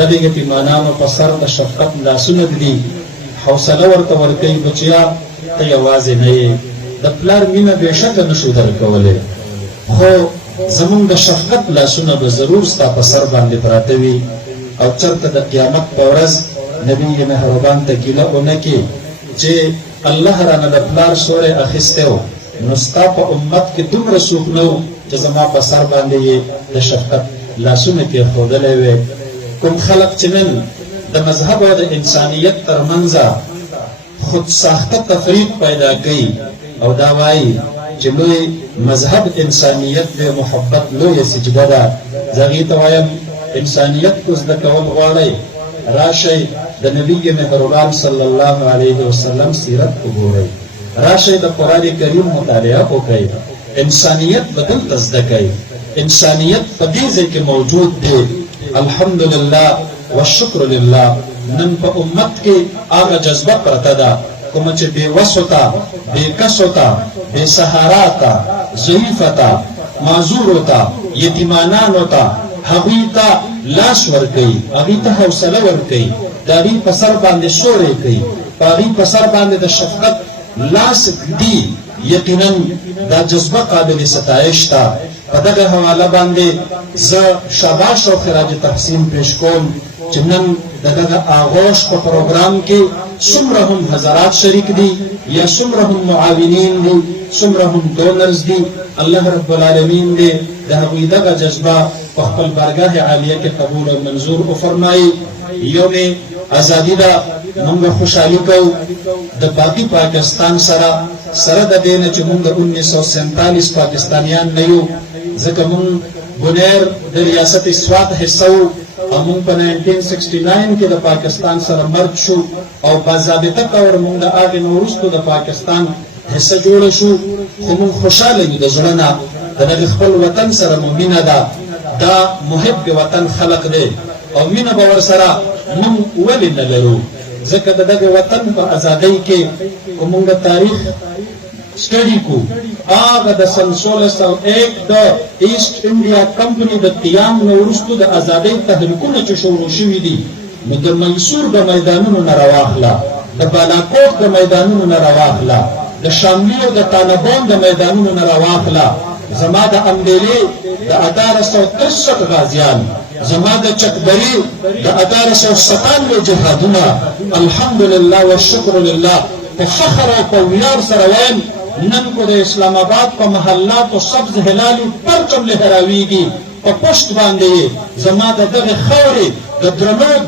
د دې یتیمانانو په سر د شفقت لاسونه دي حوصله ورته ورکوي بچیا ته یوازې نه یې د پلار مینه بېشکه نشو درکولی خو زمونږ د شفقت لاسونه به ضرور ستا په سر باندې پراته وي او چرته د قیامت په ورځ نبی مهربان ته ګیله ونه کړي چې الله رانه د پلار سوری اخیستی و نو ستا په امت کې دومره څوک نه و چې زما په سر باندې یې د شفقت لاسونه کېښودلی وی کوم خلق چې نن د مذهب او د انسانیت ترمنځ خود ساخته تفریق پیدا کوي او دا وایي چې لوی مذهب انسانیت دی محبت لویه سجده ده زه هغې ته وایم انسانیت کو زده کول غواړئ راشئ د نبی مهربان صلی الله علیه وسلم سیرت وګورئ راشئ د قرآن کریم مطالعه وکړئ انسانیت به دلته زده کوئ انسانیت په دې ځای کې موجود دی الحمدلله والشکر لله نن په امت کې هغه جذبه پرته ده کومه چې بېوسو ته بېکسو ته بېسهارا ته ضعیفه ته معذورو ته یتیمانانو ته هغوی ته لاس ورکوي هغوی ته حوصله ورکوي د هغوی په سر باندې سوری کوي په هغوی په سر باندې د شفقت لاس ږدي یقینا دا جذبه قابل ستایش ده په دغه حواله باندې زه شاباش او خراج تحسین پیش کوم چې نن د دغه آغوش په پروګرام کې څومره هم حضرات شریک دي یا څومره هم معاونین دي څومره هم ډونرز دي الله رب العالمین دې د هغوی دغه جذبه په خپل بارګاه عالیه کې قبول او منظور وفرمایي یوم ازادي ده موږ خوشحالي کوو د باقي پاکستان سره د دې نه چې موږ 1947 پاکستانیان نه یو ځکه موږ بنیر د ریاست سوات حصه وو او موږ په 1969 کې د پاکستان سره مرګ شو او باضابطه طور موږ د هغې نه وروسته د پاکستان حصه جوړه شو خو موږ خوشحاله یو د زړه نه د دغه خپل وطن سره مو مینه ده دا محب وطن خلق دی او مینه به ورسره موږ ولې نه لرو ځکه د دغه وطن په ازادۍ کې که موږ تاریخ سټډي کو هغه د سن 1601 د ایسټ انډیا کمپنی د قیام نه وروسته د ازادۍ تحریکونه چې شروع شوي دي نو د منصور د میدانونو نه راواخله د بالاکوټ د میدانونو نه راواخله د شاملي او د طالبان د میدانونو نه راواخله زما د امبیلې د 1863 غازیان زما د چکبری د 1897 جهادونه الحمدلله والشکر لله په فخر او په ویاړ سره وایم نن کو د اسلام آباد په محلاتو سبز هلالي پرچم لهراویږي په پشت باندې زما د دغه خاورې د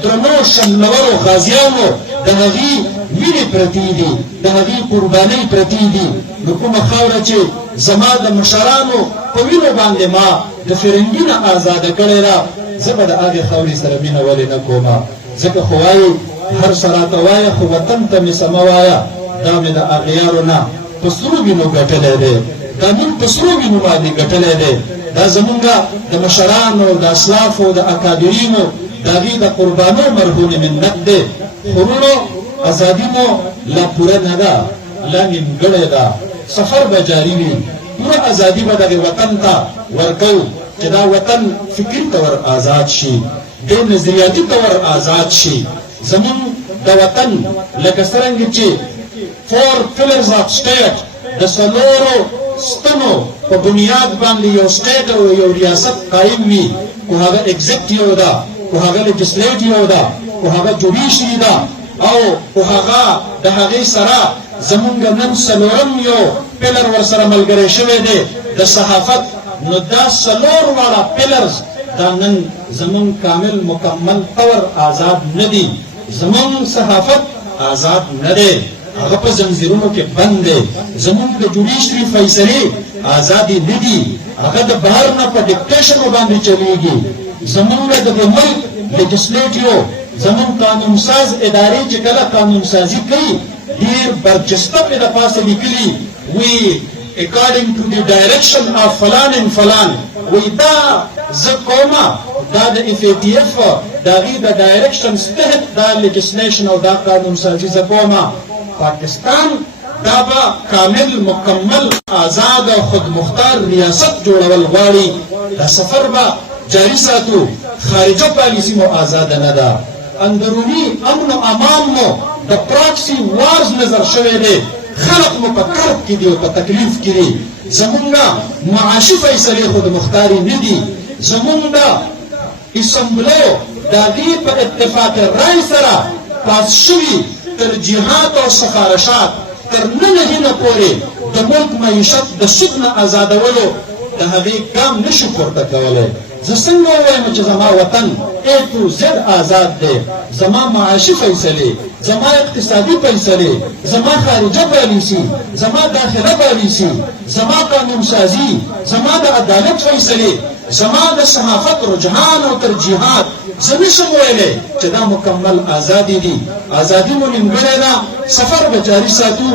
درنو شملورو غازیانو د هغې وینې پرتې دي د هغې قربانۍ پرتې دي نو کومه خاوره چې زما د مشرانو په وینو باندې ما د فرنګي نه ازاده کړې ده زه به د هغې خاورې سره مینه ولې نه کومه ځکه خو وایي هر څه راته وایه خو وطن ته مې څه مه وایه دا مې د اغیارو نه په سرو وینو ګټلی دی دا موږ په سرو وینو باندې ګټلی دی دا زمونږ د مشرانو د اسلافو د اکابرینو د هغې د قربانو مرهون منت دی خورونو ازادي مو لا پوره نه ده لا نیمګړې ده سفر به جاري وي پوره ازادي به دغې وطن ته ورکوو چې دا وطن فکري طور آزاد شي دې نظریاتي طور آزاد شي زمون د وطن لکه څرنګه چې 4 pillars of state د څلورو ستنو په بنیاد باندې یو سټیټ او یو ریاست قایم وي کو هغه ایگزیکټیو ده کو هغه لیجسلیټیو ده کو هغه جوډیشري ده او کو هغه د هغې سره زمونږ نن څلورم یو پلر ورسره ملګری شوی دی د صحافت نو دا څلور واړه پلرز دا نن زمون کامل مکمل طور آزاد نه دي زمون صحافت آزاد نه دی هغه په زنځیرونو کې بند دی زمون د جوډیشري فیصلې آزادي نه دي هغه د بهر نه په ډکټیشن باندې چلیږي زمون د ملک لیجسلیټیو زمون قانون ساز ادارې چې کله قانون سازي کوي ډېر برجسته پرې د پاسه لیکلي وي according to the direction of فلان and فلان وی دا زه کومه دا د FATF د هغې د ډایرکشنز تحت دا لیجسلیشن او دا قانون سازي زه کومه پاکستان دا به کامل مکمل آزاد او خود مختار ریاست جوړول غواړي دا سفر به جاری ساتو خارجه پالیسی مو آزاد نه ده اندرونی امن و امان مو د پراکسی وارز نظر شوی دی خلق مو په کرب کې دی او په تکلیف کې دی زمونږ معاشي فیصلې خو د مختاري نه دي زمونږ اسمبلیو د هغې په اتفاق رای سره پاس شوي ترجیحات او سفارشات تر نن هینه پورې د ملک معیشت د سود نه آزادولو د هغې ګام نشو پورته کولی زه څنګه ووایم چې زما وطن A to Z آزاد دی زما معاشي فیصلې زما اقتصادي فیصلې زما خارجه پالیسي زما داخله پالیسي زما قانون سازي زما د عدالت فیصلې زما د صحافت رجحان او ترجیحات زه نشم ویلی چې دا مکمل ازادي دي ازادي مو نیمګړې ده سفر به جاري ساتو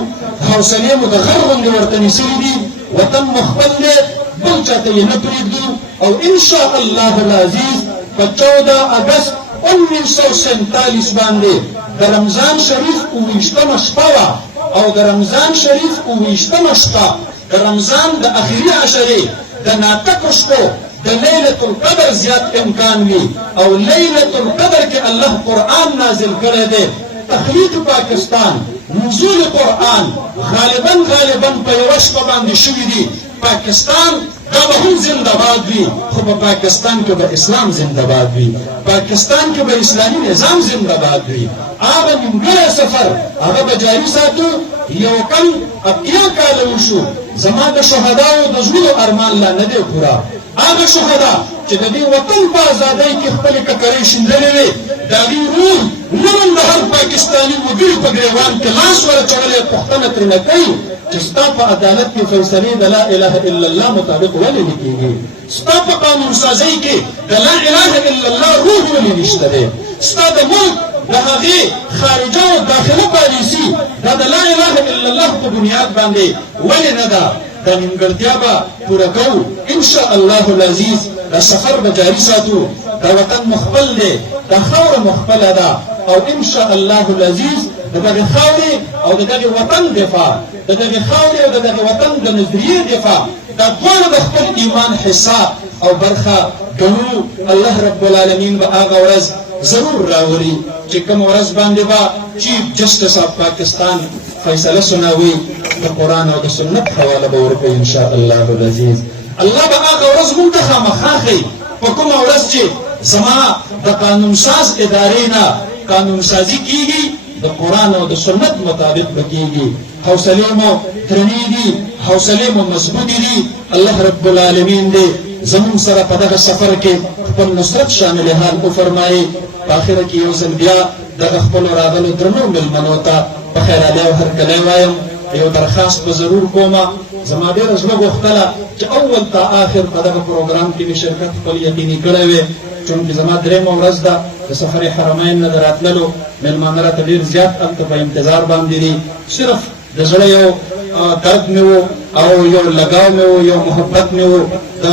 حوصلې مو د غر غوندې ورته نیسلي دي وطن مو خپل دی بل چاته یې نه پرېږدو او انشاء الله العزیز په 14 اګست 1947 باندې د رمضان شریف 28مه شپه وه او د رمضان شریف 28مه شپه د رمضان د اخري عشرې د ناټکو شپو د لیلة القدر زیات امکان وي او لیلة القدر کې الله قرآن نازل کړی دی تخلیق پاکستان نزول قرآن غالبا په یوه شپه باندې شوي دي پاکستان دا به هم زنده باد وي خو په پاکستان کې به اسلام زنده باد وي پاکستان کې به اسلامي نظام زنده باد وي هغه نیمګړی سفر هغه به جاري ساتو یو کم 80 کاله وشو زما د شهداو د زړونو ارمان لا نه دی پوره هغه شهدا چې د دې وطن په ازادۍ کې خپلې ککرۍ شیندلې وې د هغې روح نن هم د هر پاکستاني وګړي په ګریوان کې لاس ورچولی پوښتنه ترېنه کوي چې ستا په عدالت کې فیصلې د لا اله الا الله مطابق ولې نه کېږي ستا په قانون سازۍ کې د لا اله الا الله روح ولې نشته دی ستا د ملک د هغې خارجه او داخله پالیسي دا د لا اله الا الله په بنیاد باندې ولې نه ده دا نیمګړتیا به پوره کوو انشاء الله العزیز دا سفر به جاري ساتو دا وطن مو خپل دی دا خاوره مو خپله ده او انشاء الله العزیز د دغې خاورې او د دغې وطن دفاع د دغې خاورې او د دغې وطن د نظریې دفاع دا دواړه د خپل ایمان حساب او برخه ګڼو الله رب العالمین به هغه ورځ ضرور راولي چې کوم ورځ باندې به چیف جسټس اف پاکستان فیصله سناوي د قرآن او د سنت حواله به ورکوي انشاء الله العزیز الله به هغه ورځ موږ ته خامخا ښیي په کومه ورځ چې زما د قانون ساز ادارې نه قانون سازي کیږي د قرآن او د سنت مطابق به کیږي حوصلې مو درنې دي حوصلې مو مضبوطې دي الله رب العالمین دې زموږ سره په دغه سفر کې خپل نصرت شامل حال وفرمایي په آخره کې یو ځل بیا دغه خپلو راغلو درنو مېلمنو ته په خیرالی او هرکلی وایم یو درخواست به ضرور کومه زما ډېره زړه غوښتله چې اول تا آخر په دغه پروګرام کې مې شرکت خپل یقیني کړی وی چونکې زما درېیمه ورځ ده د سفر حرمین نه د راتللو مېلمانه راته ډېر زیات هلته په انتظار باندې دي صرف د زړه یو درد مې و او یو لګاو مې و یو محبت مې و د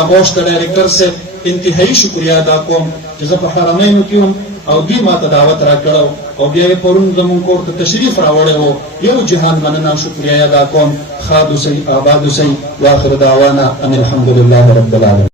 آغوش د ډایرکټر صاحب انتهایی شکریه ادا کوم چې زه په حرمینو کې وم او دوی ما ته دعوت راکړی او بیا یې پرون زموږ کور ته تشریف راوړی و یو جهان مننه او شکریه ادا کوم ښاد اوسئ آباد اوسئ واخر دعوانا ان الحمد لله رب العالمین